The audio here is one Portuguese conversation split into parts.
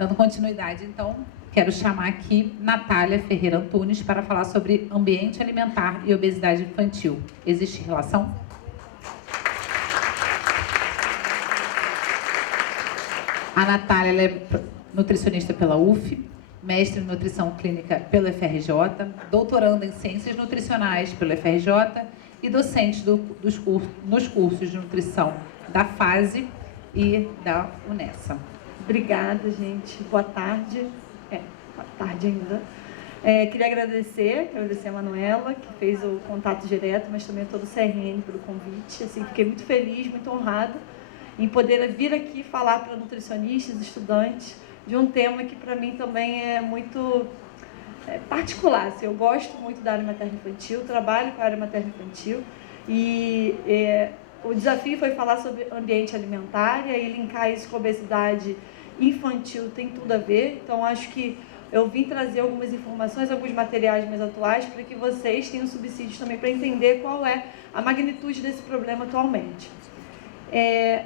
Dando continuidade, então, quero chamar aqui Natália Ferreira Antunes para falar sobre ambiente alimentar e obesidade infantil. Existe relação? A Natália ela é nutricionista pela UF, mestre em nutrição clínica pela FRJ, doutoranda em ciências nutricionais pela FRJ e docente nos cursos de nutrição da FASE e da UNESA. Obrigada, gente. Boa tarde. Boa tarde ainda. Queria agradecer a Manuela, que fez o contato direto, mas também a todo o CRN pelo convite. Assim, fiquei muito feliz, muito honrada em poder vir aqui falar para nutricionistas, estudantes, de um tema que para mim também é muito particular. Assim, eu gosto muito da área materno-infantil, trabalho com a área materno-infantil e o desafio foi falar sobre ambiente alimentar e aí linkar isso com a obesidade infantil tem tudo a ver. Então, acho que eu vim trazer algumas informações, alguns materiais mais atuais para que vocês tenham subsídios também para entender qual é a magnitude desse problema atualmente.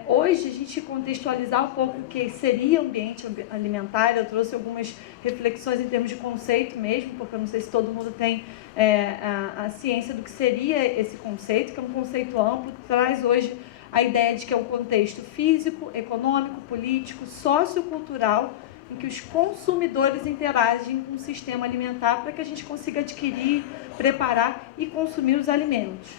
Hoje, a gente contextualizar um pouco o que seria ambiente alimentar, eu trouxe algumas reflexões em termos de conceito mesmo, porque eu não sei se todo mundo tem a ciência do que seria esse conceito, que é um conceito amplo, que traz hoje a ideia de que é um contexto físico, econômico, político, sociocultural, em que os consumidores interagem com o sistema alimentar para que a gente consiga adquirir, preparar e consumir os alimentos.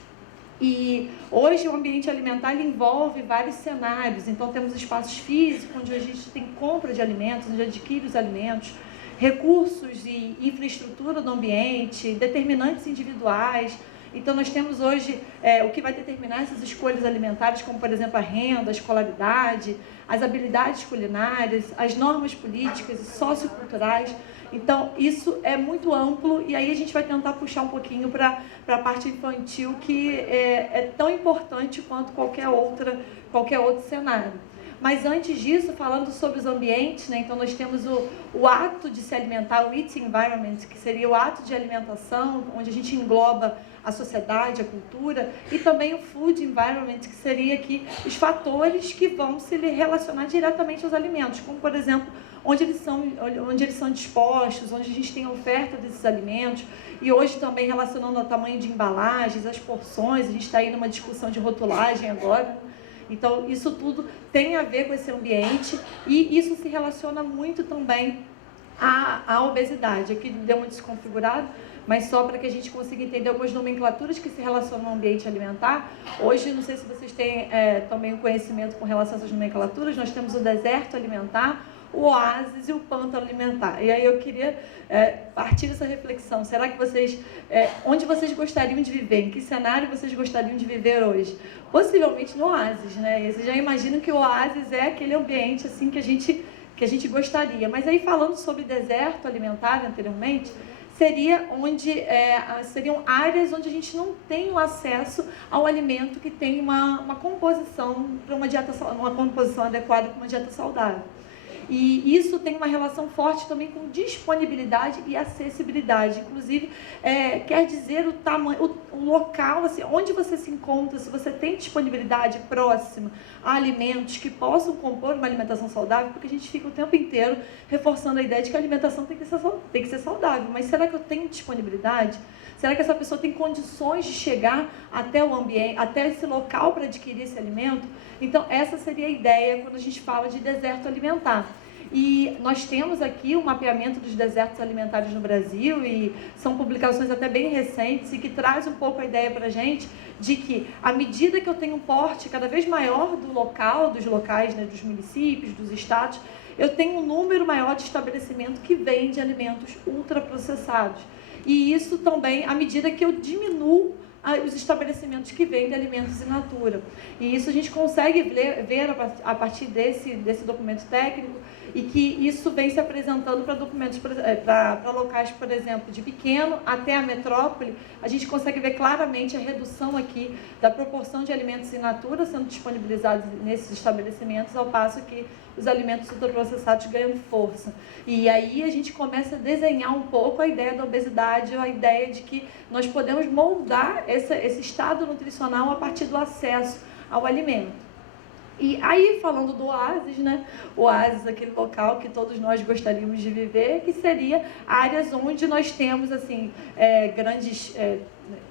E hoje o ambiente alimentar envolve vários cenários, então temos espaços físicos, onde a gente tem compra de alimentos, onde adquire os alimentos, recursos e infraestrutura do ambiente, determinantes individuais. Então nós temos hoje o que vai determinar essas escolhas alimentares, como por exemplo a renda, a escolaridade, as habilidades culinárias, as normas políticas e socioculturais. Então, isso é muito amplo e aí a gente vai tentar puxar um pouquinho para a parte infantil, que é tão importante quanto qualquer outro cenário. Mas antes disso, falando sobre os ambientes, né, então nós temos o ato de se alimentar, o eating environment, que seria o ato de alimentação, onde a gente engloba a sociedade, a cultura, e também o food environment, que seria aqui os fatores que vão se relacionar diretamente aos alimentos, como por exemplo, onde eles são dispostos, onde a gente tem a oferta desses alimentos, e hoje também relacionando ao tamanho de embalagens, as porções, a gente está aí numa discussão de rotulagem agora. Então, isso tudo tem a ver com esse ambiente e isso se relaciona muito também à obesidade. Aqui deu uma desconfigurada, mas só para que a gente consiga entender algumas nomenclaturas que se relacionam ao ambiente alimentar. Hoje, não sei se vocês têm também o conhecimento com relação a essas nomenclaturas, nós temos o deserto alimentar, o oásis e o pântano alimentar. E aí eu queria partir dessa reflexão. Será que vocês, onde vocês gostariam de viver? Em que cenário vocês gostariam de viver hoje? Possivelmente no oásis, né? E vocês já imaginam que o oásis é aquele ambiente assim que a gente gostaria. Mas aí falando sobre deserto alimentar anteriormente, seriam áreas onde a gente não tem o acesso ao alimento que tem uma composição para uma composição adequada para uma dieta saudável. E isso tem uma relação forte também com disponibilidade e acessibilidade. Inclusive, quer dizer o tamanho, o local, assim, onde você se encontra, se você tem disponibilidade próxima a alimentos que possam compor uma alimentação saudável, porque a gente fica o tempo inteiro reforçando a ideia de que a alimentação tem que ser saudável. Mas será que eu tenho disponibilidade? Será que essa pessoa tem condições de chegar até o ambiente, até esse local para adquirir esse alimento? Então, essa seria a ideia quando a gente fala de deserto alimentar. E nós temos aqui o mapeamento dos desertos alimentares no Brasil e são publicações até bem recentes e que traz um pouco a ideia para a gente de que, à medida que eu tenho um porte cada vez maior dos locais, né, dos municípios, dos estados, eu tenho um número maior de estabelecimento que vende alimentos ultraprocessados. E isso também, à medida que eu diminuo os estabelecimentos que vendem alimentos in natura. E isso a gente consegue ver a partir desse documento técnico e que isso vem se apresentando para documentos, para locais, por exemplo, de pequeno até a metrópole. A gente consegue ver claramente a redução aqui da proporção de alimentos in natura sendo disponibilizados nesses estabelecimentos, ao passo que os alimentos ultraprocessados ganham força. E aí a gente começa a desenhar um pouco a ideia da obesidade, a ideia de que nós podemos moldar esse estado nutricional a partir do acesso ao alimento. E aí, falando do Oásis, né? O Oásis, aquele local que todos nós gostaríamos de viver, que seria áreas onde nós temos, assim, grandes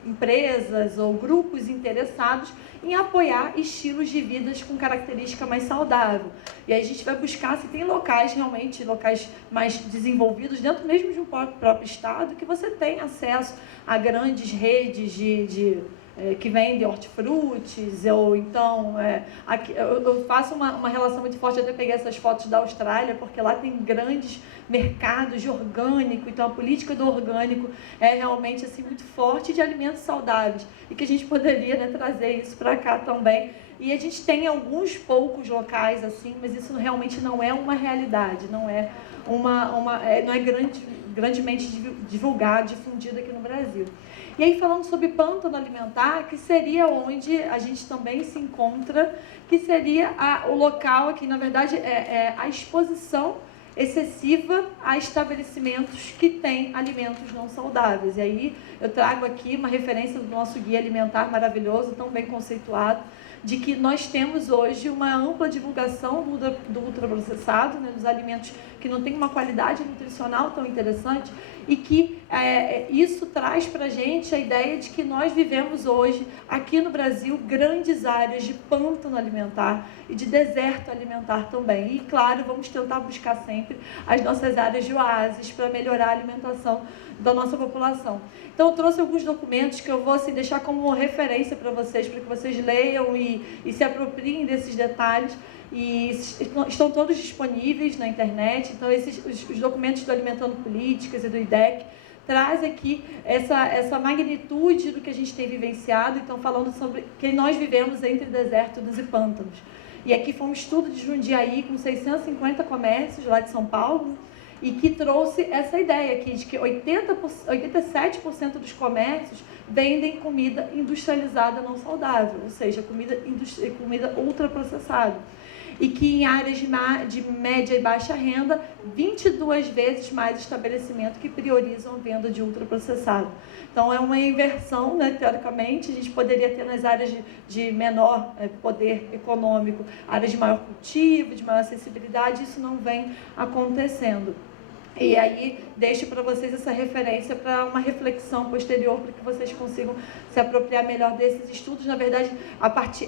empresas ou grupos interessados em apoiar estilos de vida com característica mais saudável. E aí a gente vai buscar se tem locais realmente, locais mais desenvolvidos, dentro mesmo de um próprio estado, que você tem acesso a grandes redes que vendem hortifrutis, ou então, aqui, eu faço uma relação muito forte, até peguei essas fotos da Austrália, porque lá tem grandes mercados de orgânico, então a política do orgânico é realmente assim, muito forte, de alimentos saudáveis, e que a gente poderia, né, trazer isso para cá também. E a gente tem alguns poucos locais assim, mas isso realmente não é uma realidade, não é grandemente divulgado, difundido aqui no Brasil. E aí, falando sobre pântano alimentar, que seria onde a gente também se encontra, que seria o local aqui, na verdade, a exposição excessiva a estabelecimentos que têm alimentos não saudáveis. E aí eu trago aqui uma referência do nosso guia alimentar maravilhoso, tão bem conceituado, de que nós temos hoje uma ampla divulgação do ultraprocessado, né, dos alimentos que não têm uma qualidade nutricional tão interessante, e que isso traz para a gente a ideia de que nós vivemos hoje, aqui no Brasil, grandes áreas de pântano alimentar e de deserto alimentar também. E, claro, vamos tentar buscar sempre as nossas áreas de oásis para melhorar a alimentação da nossa população. Então, eu trouxe alguns documentos que eu vou assim, deixar como referência para que vocês leiam e se apropriem desses detalhes. E estão todos disponíveis na internet. Então, os documentos do Alimentando Políticas e do IDEC traz aqui essa magnitude do que a gente tem vivenciado. Então, falando sobre que nós vivemos entre desertos e pântanos. E aqui foi um estudo de Jundiaí com 650 comércios lá de São Paulo, e que trouxe essa ideia aqui de que 87% dos comércios vendem comida industrializada não saudável, ou seja, comida ultraprocessada. E que em áreas de média e baixa renda, 22 vezes mais estabelecimentos que priorizam a venda de ultraprocessado. Então, é uma inversão, né, teoricamente. A gente poderia ter nas áreas de menor poder econômico, áreas de maior cultivo, de maior acessibilidade, isso não vem acontecendo. E aí, deixo para vocês essa referência para uma reflexão posterior, para que vocês consigam se apropriar melhor desses estudos. Na verdade,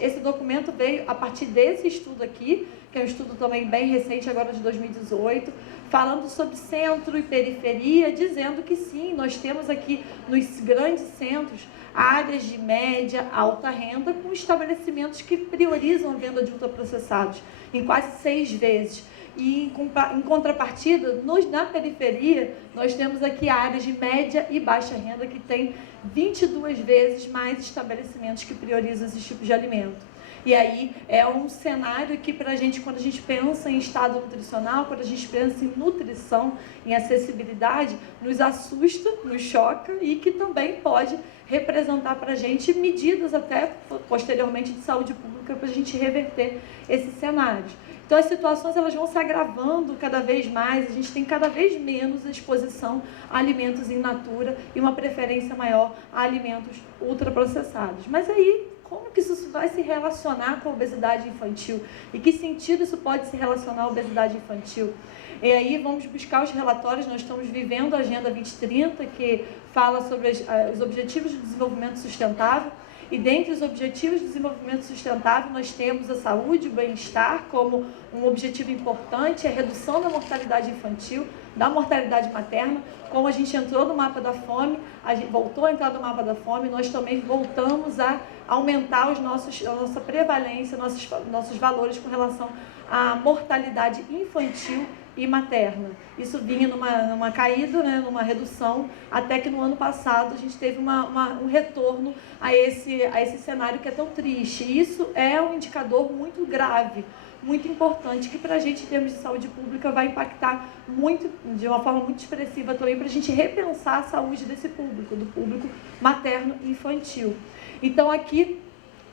esse documento veio a partir desse estudo aqui, que é um estudo também bem recente, agora de 2018, falando sobre centro e periferia, dizendo que sim, nós temos aqui nos grandes centros áreas de média, alta renda, com estabelecimentos que priorizam a venda de ultraprocessados, em quase 6 vezes. E em contrapartida, na periferia, nós temos aqui áreas de média e baixa renda que tem 22 vezes mais estabelecimentos que priorizam esses tipos de alimento. E aí é um cenário que para a gente, quando a gente pensa em estado nutricional, quando a gente pensa em nutrição, em acessibilidade, nos assusta, nos choca e que também pode representar para a gente medidas até posteriormente de saúde pública para a gente reverter esses cenários. Então, as situações elas vão se agravando cada vez mais, a gente tem cada vez menos exposição a alimentos in natura e uma preferência maior a alimentos ultraprocessados. Mas aí, como que isso vai se relacionar com a obesidade infantil? E que sentido isso pode se relacionar à obesidade infantil? E aí vamos buscar os relatórios, nós estamos vivendo a Agenda 2030, que fala sobre os Objetivos de Desenvolvimento Sustentável. E dentre os Objetivos de Desenvolvimento Sustentável, nós temos a saúde e o bem-estar como um objetivo importante, a redução da mortalidade infantil, da mortalidade materna. Como a gente entrou no mapa da fome, a gente voltou a entrar no mapa da fome, nós também voltamos a aumentar a nossa prevalência, nossos valores com relação à mortalidade infantil e materna. Isso vinha numa caída, né, numa redução, até que no ano passado a gente teve um retorno a esse cenário que é tão triste. E isso é um indicador muito grave, muito importante, que para a gente, em termos de saúde pública, vai impactar muito, de uma forma muito expressiva também, para a gente repensar a saúde desse público, do público materno e infantil. Então, aqui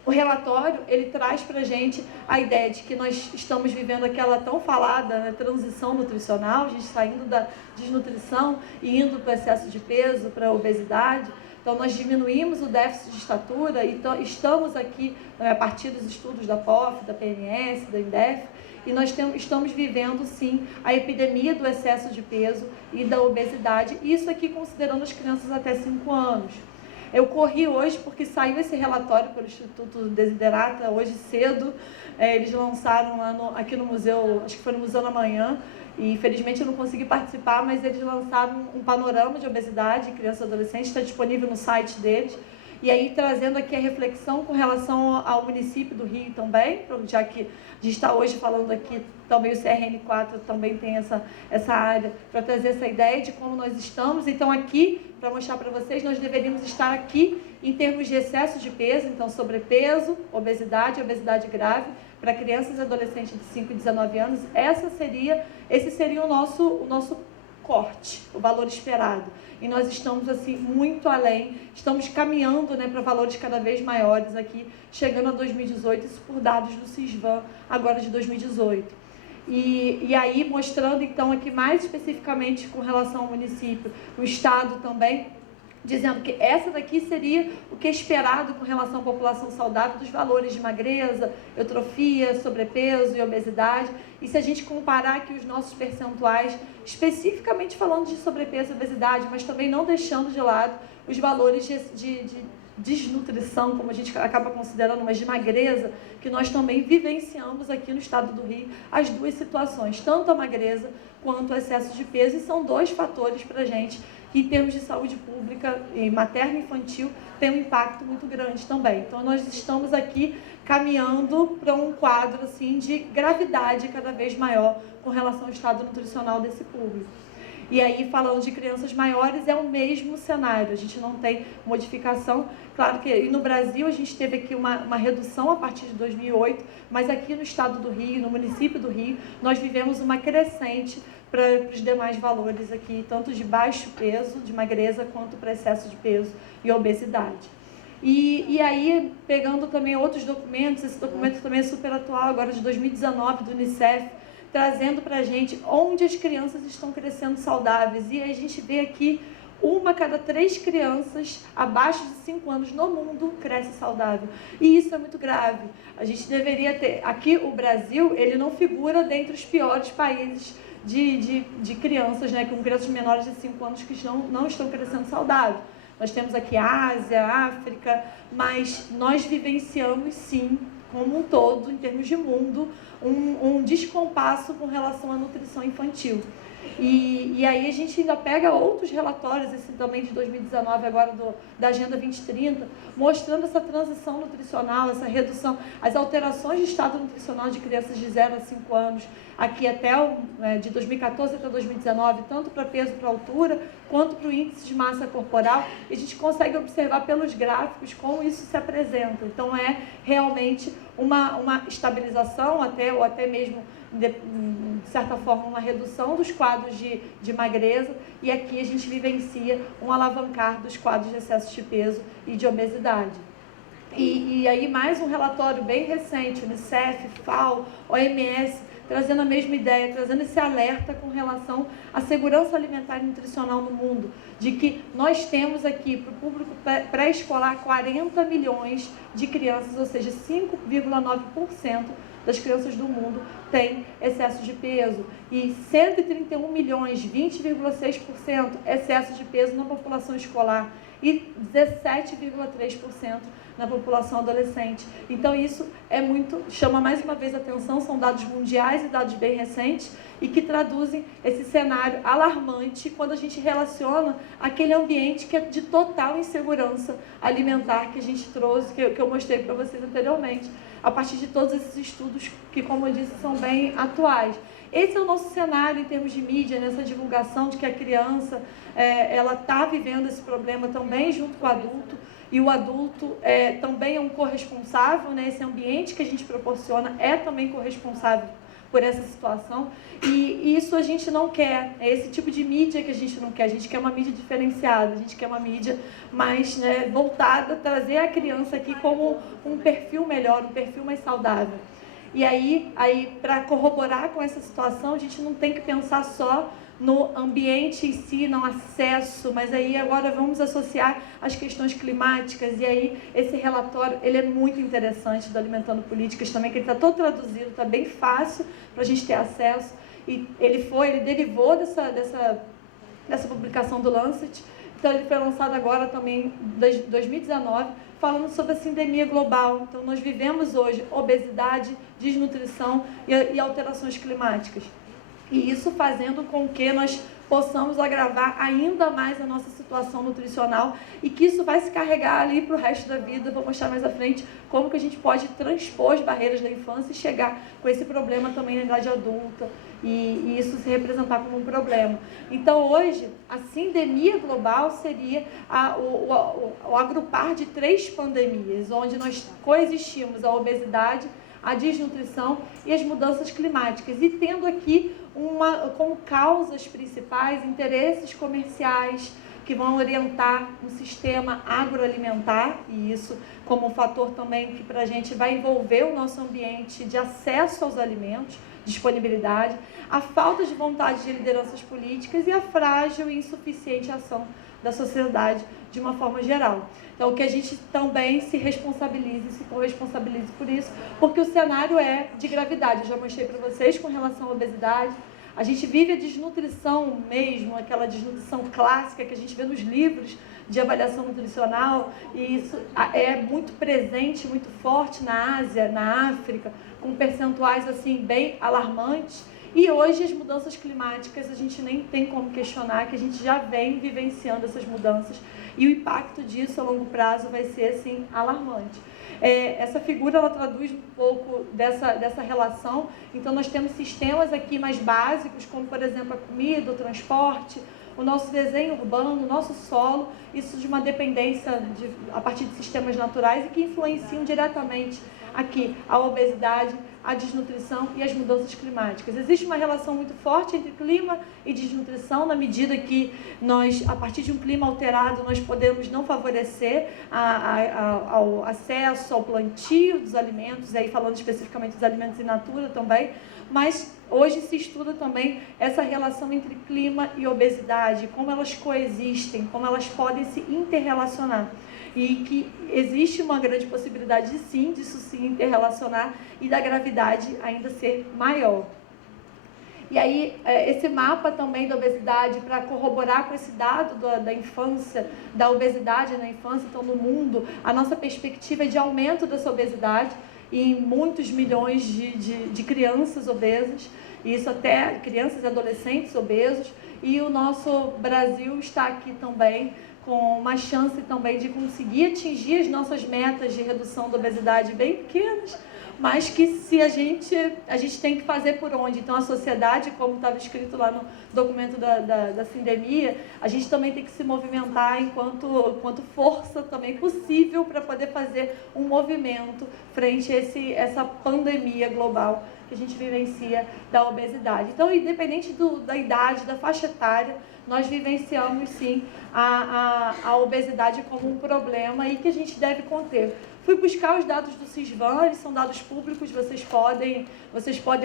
O relatório, ele traz para a gente a ideia de que nós estamos vivendo aquela tão falada, né, transição nutricional, a gente saindo da desnutrição e indo para o excesso de peso, para a obesidade. Então, nós diminuímos o déficit de estatura e estamos aqui, a partir dos estudos da POF, da PNS, da INDEF, e nós estamos vivendo, sim, a epidemia do excesso de peso e da obesidade, isso aqui considerando as crianças até 5 anos. Eu corri hoje porque saiu esse relatório pelo Instituto Desiderata, hoje cedo, eles lançaram lá aqui no museu, acho que foi no Museu da Manhã, e infelizmente eu não consegui participar, mas eles lançaram um panorama de obesidade em criança e adolescente, está disponível no site deles, e aí trazendo aqui a reflexão com relação ao município do Rio também, já que a gente está hoje falando aqui, também o CRN4 também tem essa área, para trazer essa ideia de como nós estamos. Então aqui, para mostrar para vocês, nós deveríamos estar aqui em termos de excesso de peso, então sobrepeso, obesidade grave, para crianças e adolescentes de 5 e 19 anos, esse seria o nosso corte, o valor esperado. E nós estamos assim muito além, estamos caminhando, né, para valores cada vez maiores aqui, chegando a 2018, isso por dados do CISVAN, agora de 2018. E aí mostrando então aqui mais especificamente com relação ao município, o estado também, dizendo que essa daqui seria o que é esperado com relação à população saudável, dos valores de magreza, eutrofia, sobrepeso e obesidade. E se a gente comparar aqui os nossos percentuais, especificamente falando de sobrepeso e obesidade, mas também não deixando de lado os valores de desnutrição, como a gente acaba considerando, mas de magreza, que nós também vivenciamos aqui no estado do Rio, as duas situações, tanto a magreza quanto o excesso de peso, e são 2 fatores para a gente que, em termos de saúde pública e materno e infantil, tem um impacto muito grande também. Então, nós estamos aqui caminhando para um quadro assim, de gravidade cada vez maior com relação ao estado nutricional desse público. E aí, falando de crianças maiores, é o mesmo cenário, a gente não tem modificação. Claro que no Brasil a gente teve aqui uma redução a partir de 2008, mas aqui no estado do Rio, no município do Rio, nós vivemos uma crescente para os demais valores aqui, tanto de baixo peso, de magreza, quanto para excesso de peso e obesidade. E aí, pegando também outros documentos, esse documento também é super atual, agora de 2019, do Unicef, trazendo para a gente onde as crianças estão crescendo saudáveis. E a gente vê aqui, 1 a cada 3 crianças abaixo de 5 anos no mundo cresce saudável. E isso é muito grave. A gente deveria ter... Aqui, o Brasil, ele não figura dentre os piores países de crianças, né, com crianças menores de 5 anos que não estão crescendo saudável. Nós temos aqui a Ásia, a África, mas nós vivenciamos, sim, como um todo, em termos de mundo, um descompasso com relação à nutrição infantil. E aí a gente ainda pega outros relatórios, esse também de 2019, agora da Agenda 2030, mostrando essa transição nutricional, essa redução, as alterações de estado nutricional de crianças de 0 a 5 anos, aqui até de 2014 até 2019, tanto para peso, para altura, quanto para o índice de massa corporal, e a gente consegue observar pelos gráficos como isso se apresenta. Então é realmente uma estabilização, ou até mesmo, de certa forma, uma redução dos quadros de magreza, e aqui a gente vivencia um alavancar dos quadros de excesso de peso e de obesidade. E aí mais um relatório bem recente, Unicef, FAO, OMS, trazendo a mesma ideia, trazendo esse alerta com relação à segurança alimentar e nutricional no mundo, de que nós temos aqui para o público pré-escolar 40 milhões de crianças, ou seja, 5,9% das crianças do mundo têm excesso de peso, e 131 milhões, 20,6% excesso de peso na população escolar e 17,3% na população adolescente. Então isso chama mais uma vez a atenção, são dados mundiais e dados bem recentes, e que traduzem esse cenário alarmante quando a gente relaciona aquele ambiente que é de total insegurança alimentar que a gente trouxe, que eu mostrei para vocês anteriormente, a partir de todos esses estudos que, como eu disse, são bem atuais. Esse é o nosso cenário em termos de mídia, nessa divulgação de que a criança ela está vivendo esse problema também junto com o adulto, e o adulto também é um corresponsável, né? Esse ambiente que a gente proporciona é também corresponsável por essa situação, e isso a gente não quer, é esse tipo de mídia que a gente não quer, a gente quer uma mídia diferenciada, a gente quer uma mídia mais, né, voltada, trazer a criança aqui como um perfil melhor, um perfil mais saudável. E aí para corroborar com essa situação, a gente não tem que pensar só no ambiente em si, no acesso, mas aí agora vamos associar as questões climáticas, e aí esse relatório, ele é muito interessante, do Alimentando Políticas também, que ele está todo traduzido, está bem fácil para a gente ter acesso, e ele derivou dessa publicação do Lancet, então ele foi lançado agora também, em 2019, falando sobre a sindemia global. Então nós vivemos hoje obesidade, desnutrição e alterações climáticas. E isso fazendo com que nós possamos agravar ainda mais a nossa situação nutricional e que isso vai se carregar ali para o resto da vida. Vou mostrar mais à frente como que a gente pode transpor as barreiras da infância e chegar com esse problema também na idade adulta e isso se representar como um problema. Então hoje, a sindemia global seria o agrupar de 3 pandemias, onde nós coexistimos a obesidade, a desnutrição e as mudanças climáticas, e tendo aqui como causas principais interesses comerciais que vão orientar um sistema agroalimentar, e isso como um fator também que para a gente vai envolver o nosso ambiente de acesso aos alimentos, disponibilidade, a falta de vontade de lideranças políticas e a frágil e insuficiente ação da sociedade de uma forma geral. Então, que a gente também se responsabilize, se corresponsabilize por isso, porque o cenário é de gravidade. Eu já mostrei para vocês com relação à obesidade. A gente vive a desnutrição mesmo, aquela desnutrição clássica que a gente vê nos livros de avaliação nutricional, e isso é muito presente, muito forte na Ásia, na África, com percentuais assim bem alarmantes. E hoje as mudanças climáticas a gente nem tem como questionar, que a gente já vem vivenciando essas mudanças e o impacto disso a longo prazo vai ser assim alarmante. Essa figura ela traduz um pouco dessa relação. Então nós temos sistemas aqui mais básicos, como por exemplo a comida, o transporte, o nosso desenho urbano, o nosso solo, isso de uma dependência a partir de sistemas naturais e que influenciam diretamente aqui a obesidade, a desnutrição e as mudanças climáticas. Existe uma relação muito forte entre clima e desnutrição, na medida que nós, a partir de um clima alterado, nós podemos não favorecer ao acesso ao plantio dos alimentos, aí falando especificamente dos alimentos in natura também, mas hoje se estuda também essa relação entre clima e obesidade, como elas coexistem, como elas podem se interrelacionar. E que existe uma grande possibilidade disso se interrelacionar e da gravidade ainda ser maior. E aí, esse mapa também da obesidade, para corroborar com esse dado da infância, da obesidade na infância, então no mundo, a nossa perspectiva é de aumento dessa obesidade em muitos milhões de crianças obesas, e isso até crianças e adolescentes obesos, e o nosso Brasil está aqui também com uma chance também de conseguir atingir as nossas metas de redução da obesidade bem pequenas, mas que se a gente tem que fazer por onde? Então a sociedade, como estava escrito lá no documento da sindemia, a gente também tem que se movimentar enquanto força também possível para poder fazer um movimento frente a essa pandemia global que a gente vivencia da obesidade. Então, independente da idade, da faixa etária, nós vivenciamos sim a obesidade como um problema e que a gente deve conter. Fui buscar os dados do CISVAN, eles são dados públicos, vocês podem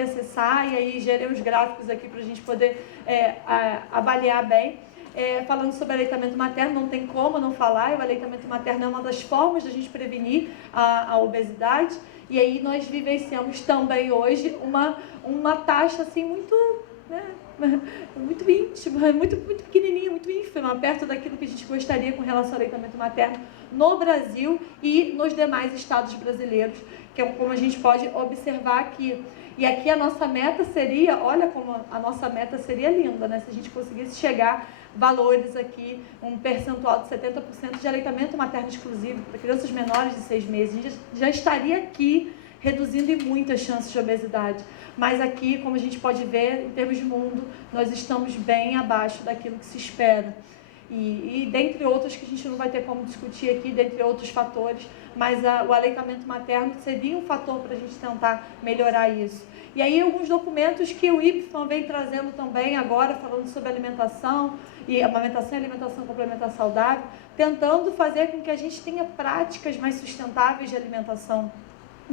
acessar, e aí gerei uns gráficos aqui para a gente poder avaliar bem. Falando sobre aleitamento materno, não tem como não falar, o aleitamento materno é uma das formas de a gente prevenir a obesidade, e aí nós vivenciamos também hoje uma taxa assim muito, né, muito íntima, muito pequenininha, muito ínfima, perto daquilo que a gente gostaria com relação ao aleitamento materno no Brasil e nos demais estados brasileiros, que é como a gente pode observar aqui. E aqui a nossa meta seria, olha como a nossa meta seria linda, né? Se a gente conseguisse chegar valores aqui, um percentual de 70% de aleitamento materno exclusivo para crianças menores de 6 meses, a gente já estaria aqui reduzindo em muito as chances de obesidade. Mas aqui, como a gente pode ver, em termos de mundo, nós estamos bem abaixo daquilo que se espera. e dentre outros que a gente não vai ter como discutir aqui, dentre outros fatores, mas o aleitamento materno seria um fator para a gente tentar melhorar isso. E aí alguns documentos que o IPFAN vem trazendo também agora, falando sobre alimentação, e amamentação e alimentação complementar saudável, tentando fazer com que a gente tenha práticas mais sustentáveis de alimentação,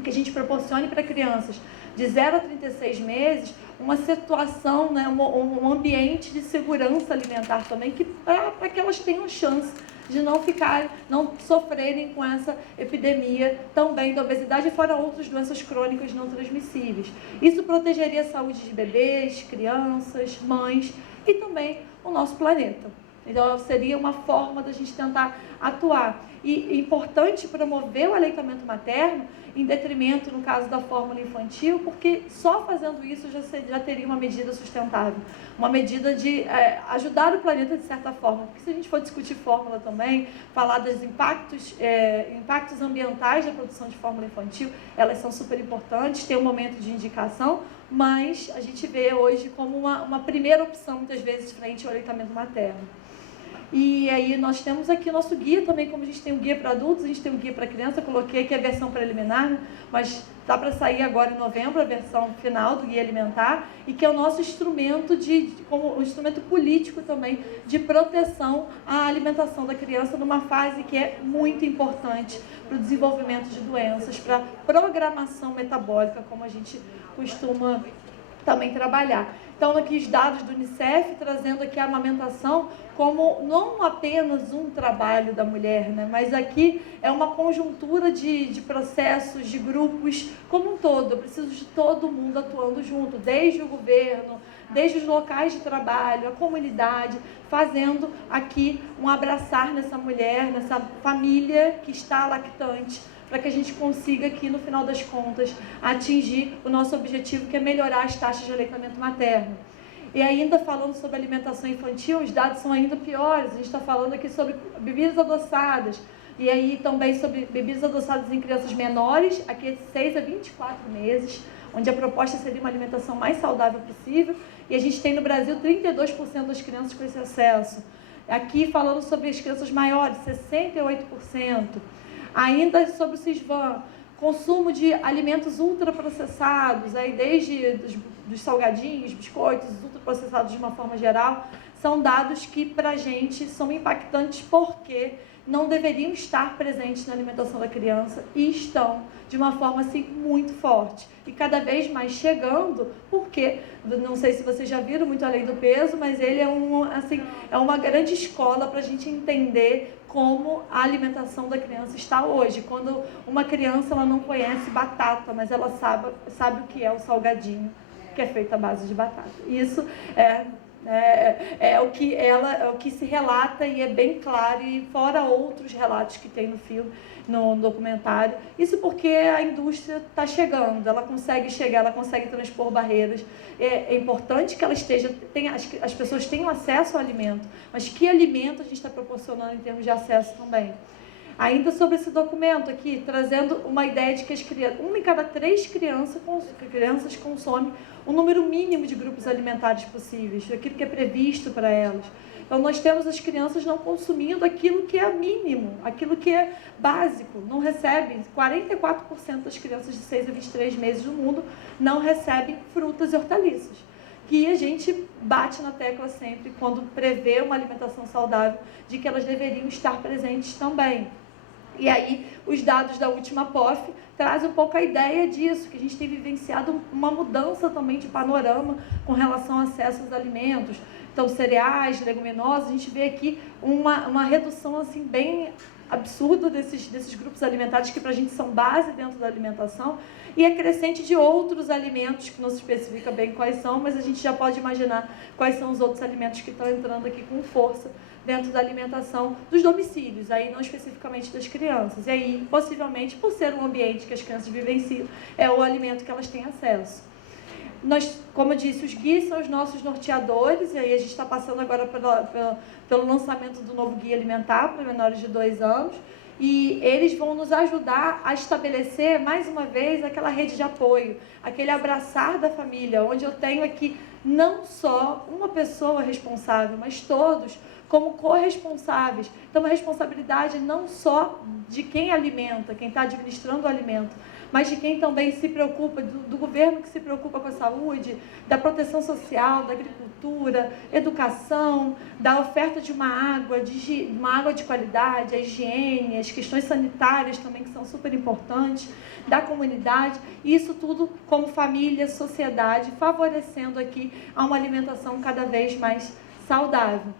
que a gente proporcione para crianças de 0 a 36 meses uma situação, né, um ambiente de segurança alimentar também, para que elas tenham chance de não sofrerem com essa epidemia também da obesidade e fora outras doenças crônicas não transmissíveis. Isso protegeria a saúde de bebês, crianças, mães e também o nosso planeta. Então, seria uma forma da gente tentar atuar. E é importante promover o aleitamento materno em detrimento, no caso da fórmula infantil, porque só fazendo isso já teria uma medida sustentável. Uma medida de ajudar o planeta de certa forma. Porque se a gente for discutir fórmula também, falar dos impactos ambientais da produção de fórmula infantil, elas são super importantes, tem um momento de indicação, mas a gente vê hoje como uma primeira opção, muitas vezes, frente ao aleitamento materno. E aí nós temos aqui o nosso guia também, como a gente tem um guia para adultos, a gente tem um guia para criança, eu coloquei aqui a versão preliminar, né? Mas está para sair agora em novembro a versão final do guia alimentar, e que é o nosso instrumento como um instrumento político também de proteção à alimentação da criança numa fase que é muito importante para o desenvolvimento de doenças, para programação metabólica, como a gente costuma também trabalhar. Então, aqui os dados do Unicef, trazendo aqui a amamentação como não apenas um trabalho da mulher, né? Mas aqui é uma conjuntura de processos, de grupos como um todo. Eu preciso de todo mundo atuando junto, desde o governo, desde os locais de trabalho, a comunidade, fazendo aqui um abraçar nessa mulher, nessa família que está lactante, para que a gente consiga aqui, no final das contas, atingir o nosso objetivo, que é melhorar as taxas de aleitamento materno. E ainda falando sobre alimentação infantil, os dados são ainda piores. A gente está falando aqui sobre bebidas adoçadas, e aí também sobre bebidas adoçadas em crianças menores, aqui de 6 a 24 meses, onde a proposta seria uma alimentação mais saudável possível, e a gente tem no Brasil 32% das crianças com esse acesso. Aqui falando sobre as crianças maiores, 68%. Ainda sobre o CISVAN, consumo de alimentos ultraprocessados, aí desde dos salgadinhos, biscoitos, ultraprocessados de uma forma geral, são dados que para a gente são impactantes porque não deveriam estar presentes na alimentação da criança e estão de uma forma assim muito forte. E cada vez mais chegando, porque, não sei se vocês já viram muito Além do Peso, mas ele é uma grande escola para a gente entender como a alimentação da criança está hoje. Quando uma criança ela não conhece batata, mas ela sabe o que é o salgadinho, que é feito à base de batata. Isso é o que se relata e é bem claro, e fora outros relatos que tem no filme, no documentário. Isso porque a indústria está chegando, ela consegue chegar, ela consegue transpor barreiras. É importante que ela as pessoas tenham acesso ao alimento, mas que alimento a gente está proporcionando em termos de acesso também. Ainda sobre esse documento aqui, trazendo uma ideia de que uma em cada 3 crianças consome um número mínimo de grupos alimentares possíveis, aquilo que é previsto para elas. Então, nós temos as crianças não consumindo aquilo que é mínimo, aquilo que é básico. Não recebem, 44% das crianças de 6 a 23 meses do mundo não recebem frutas e hortaliças. Que a gente bate na tecla sempre, quando prevê uma alimentação saudável, de que elas deveriam estar presentes também. E aí, os dados da última POF trazem um pouco a ideia disso, que a gente tem vivenciado uma mudança também de panorama com relação ao acesso aos alimentos. Então, cereais, leguminosas, a gente vê aqui uma redução assim, bem absurda desses grupos alimentares, que para a gente são base dentro da alimentação, e a crescente de outros alimentos, que não se especifica bem quais são, mas a gente já pode imaginar quais são os outros alimentos que estão entrando aqui com força dentro da alimentação dos domicílios, aí não especificamente das crianças. E aí, possivelmente, por ser um ambiente que as crianças vivenciam, é o alimento que elas têm acesso. Nós, como eu disse, os guias são os nossos norteadores, e aí a gente está passando agora pelo lançamento do novo guia alimentar para menores de 2 anos, e eles vão nos ajudar a estabelecer, mais uma vez, aquela rede de apoio, aquele abraçar da família, onde eu tenho aqui não só uma pessoa responsável, mas todos como corresponsáveis. Então, a responsabilidade não só de quem alimenta, quem está administrando o alimento, mas de quem também se preocupa, do governo que se preocupa com a saúde, da proteção social, da agricultura, educação, da oferta de uma água de qualidade, a higiene, as questões sanitárias também, que são super importantes, da comunidade, e isso tudo como família, sociedade, favorecendo aqui a uma alimentação cada vez mais saudável.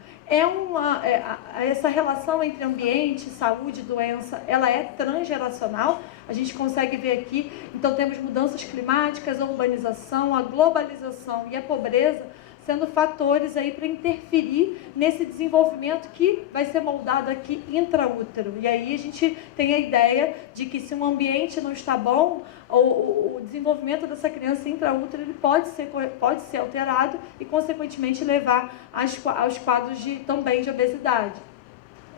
Essa relação entre ambiente, saúde e doença, ela é transgeracional. A gente consegue ver aqui, então temos mudanças climáticas, a urbanização, a globalização e a pobreza sendo fatores aí para interferir nesse desenvolvimento que vai ser moldado aqui intraútero. E aí a gente tem a ideia de que se um ambiente não está bom, o desenvolvimento dessa criança intraútero ele pode ser alterado e, consequentemente, levar aos quadros também de obesidade.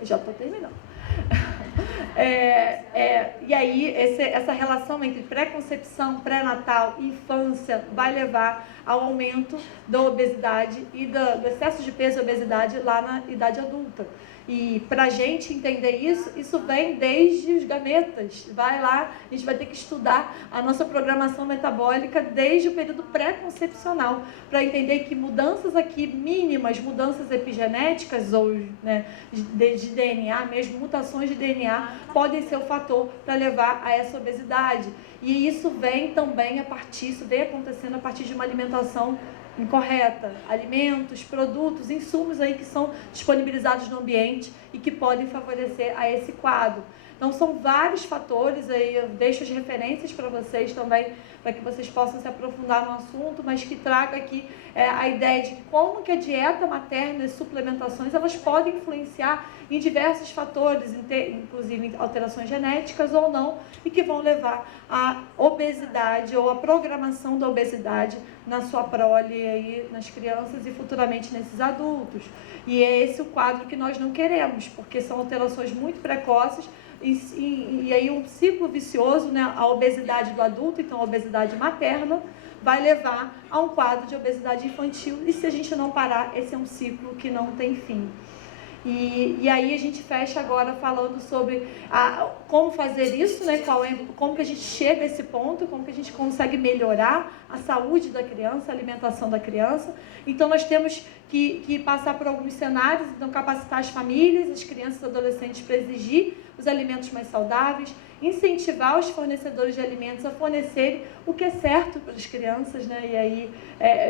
Eu já estou terminando. E aí, essa relação entre pré-concepção, pré-natal e infância vai levar ao aumento da obesidade e do excesso de peso e obesidade lá na idade adulta. E para a gente entender isso vem desde os gametas. Vai lá, a gente vai ter que estudar a nossa programação metabólica desde o período pré-concepcional, para entender que mudanças aqui mínimas, mudanças epigenéticas ou de DNA, mesmo mutações de DNA, podem ser o fator para levar a essa obesidade. E isso vem também isso vem acontecendo a partir de uma alimentação incorreta, alimentos, produtos, insumos aí que são disponibilizados no ambiente e que podem favorecer a esse quadro. Então, são vários fatores, aí eu deixo as referências para vocês também, para que vocês possam se aprofundar no assunto, mas que traga aqui a ideia de como que a dieta materna e suplementações, elas podem influenciar em diversos fatores, inclusive alterações genéticas ou não, e que vão levar à obesidade ou à programação da obesidade na sua prole, aí, nas crianças e futuramente nesses adultos. E é esse o quadro que nós não queremos, porque são alterações muito precoces, e aí um ciclo vicioso, né? A obesidade do adulto, então a obesidade materna, vai levar a um quadro de obesidade infantil, e se a gente não parar, esse é um ciclo que não tem fim. E aí a gente fecha agora falando sobre como fazer isso, né? Como que a gente chega a esse ponto, como que a gente consegue melhorar a saúde da criança, a alimentação da criança. Então nós temos que passar por alguns cenários, então capacitar as famílias, as crianças e adolescentes para exigir os alimentos mais saudáveis, incentivar os fornecedores de alimentos a fornecerem o que é certo para as crianças, né? E aí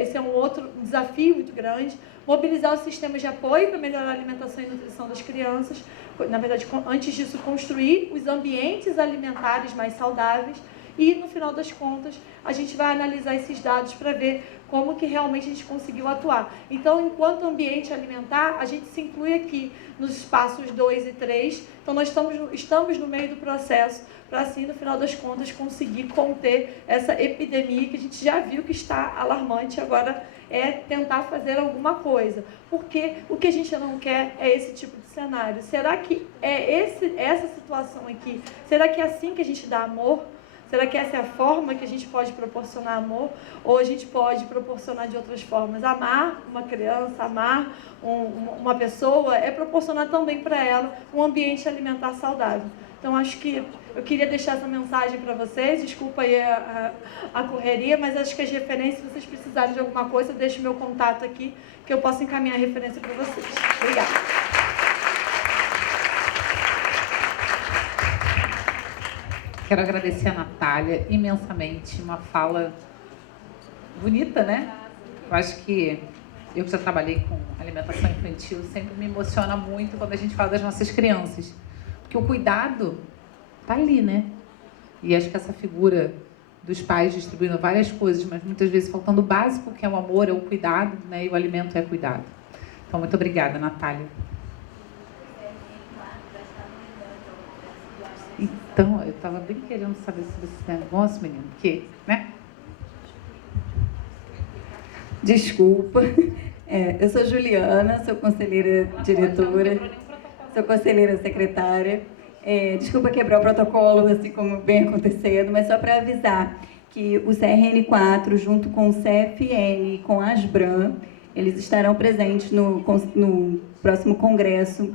esse é um outro desafio muito grande. Mobilizar os sistemas de apoio para melhorar a alimentação e nutrição das crianças. Na verdade, antes disso, construir os ambientes alimentares mais saudáveis. E, no final das contas, a gente vai analisar esses dados para ver como que realmente a gente conseguiu atuar. Então, enquanto ambiente alimentar, a gente se inclui aqui nos passos 2 e 3. Então, nós estamos no meio do processo para, assim, no final das contas, conseguir conter essa epidemia que a gente já viu que está alarmante. Agora é tentar fazer alguma coisa. Porque o que a gente não quer é esse tipo de cenário. Será que essa situação aqui, será que é assim que a gente dá amor? Será que essa é a forma que a gente pode proporcionar amor? Ou a gente pode proporcionar de outras formas? Amar uma criança, amar uma pessoa, é proporcionar também para ela um ambiente alimentar saudável. Então, acho que eu queria deixar essa mensagem para vocês. Desculpa aí a correria, mas acho que as referências, se vocês precisarem de alguma coisa, eu deixo meu contato aqui, que eu posso encaminhar a referência para vocês. Obrigada. Quero agradecer a Natália imensamente, uma fala bonita, né? Eu acho que eu que já trabalhei com alimentação infantil, sempre me emociona muito quando a gente fala das nossas crianças. Porque o cuidado tá ali, né? E acho que essa figura dos pais distribuindo várias coisas, mas muitas vezes faltando o básico, que é o amor, é o cuidado, né? E o alimento é cuidado. Então, muito obrigada, Natália. Então, eu estava bem querendo saber sobre esse negócio, menino, porque, né? Desculpa, eu sou Juliana, sou conselheira diretora, sou conselheira secretária. Desculpa quebrar o protocolo, assim como vem acontecendo, mas só para avisar que o CRN4, junto com o CFN e com a Asbram, eles estarão presentes no próximo Congresso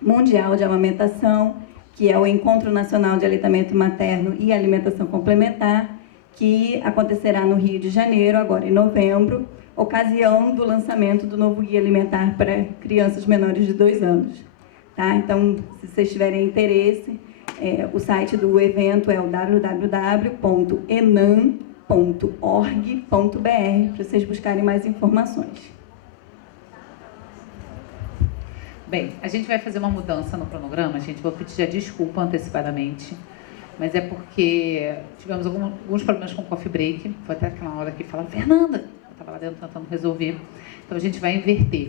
Mundial de Amamentação, que é o Encontro Nacional de Aleitamento Materno e Alimentação Complementar, que acontecerá no Rio de Janeiro, agora em novembro, ocasião do lançamento do novo Guia Alimentar para crianças menores de 2 anos. Tá? Então, se vocês tiverem interesse, o site do evento é o www.enam.org.br, para vocês buscarem mais informações. Bem, a gente vai fazer uma mudança no cronograma, gente. Vou pedir já desculpa antecipadamente, mas é porque tivemos alguns problemas com o coffee break. Foi até aquela hora que falava, Fernanda, eu estava lá dentro tentando resolver. Então a gente vai inverter.